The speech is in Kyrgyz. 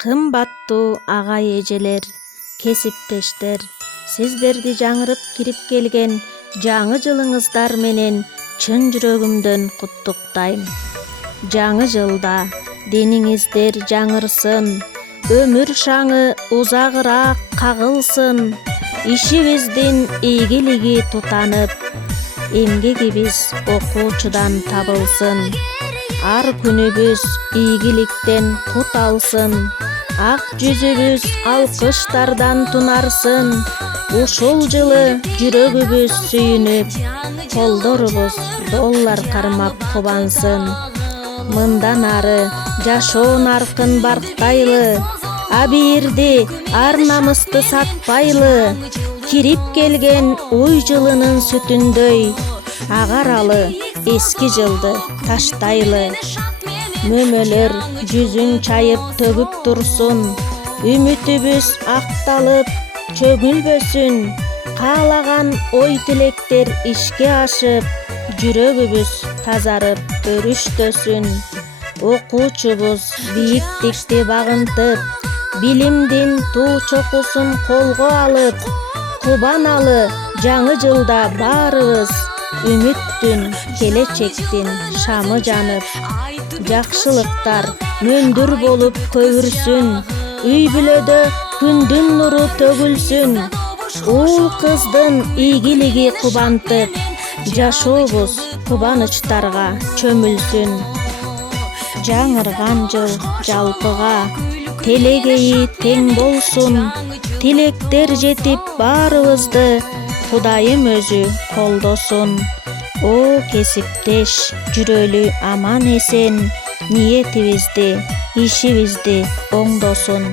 Кымбаттуу агай эжелер, кесиптештер, сиздерди жаңырып кирип келген жаңы жылыңыздар менен чын жүрөгүмдөн куттуктайм. Жаңы жылда дениңиздер жаңырсын, өмүр шаңы узагыраак кагылсын, ишибиздин ийгилиги тутанып, эмгегибиз окуучудан табылсын, ар күнүбүз ийгиликтен кут алсын, ак жүзүбүз алкыштардан тунарсын, ушул жылы жүрөгүбүз сүйүнүп, колдорубуз доллар кармап кубансын. Мындан ары жашоо наркын барктайлы, абийирди ар намысты сатпайлы, кирип келген уй жылынын сүтүндөй, агаралы эски жылды таштайлы. Мөмөлөр жүзүн чайып төгүп турсун, үмүтүбүз акталып чөгүлбөсүн, каалаган ой тилектер ишке ашып, жүрөгүбүз тазарып өрүштөсүн. Окуучубуз бийиктикти багынтып, билимдин туу чокусун колго алып, кубаналы жаңы жылда баарыбыз, үмүттүн келечектин шамы жанып. Жакшылыктар мөндүр болуп көбүрсүн, үй бүлөдө күндүн нуру төгүлсүн, уул кыздын ийгилиги кубантып, жашообуз кубанычтарга чөмүлсүн. Жаңырган жыл жалпыга, телегейи тең болсун, тилектер жетип баарыбызды, Кудайым өзү колдосун. О кесиптеш, жүрөлү аман эсен, ниетибизди, ишибизди оңдосун.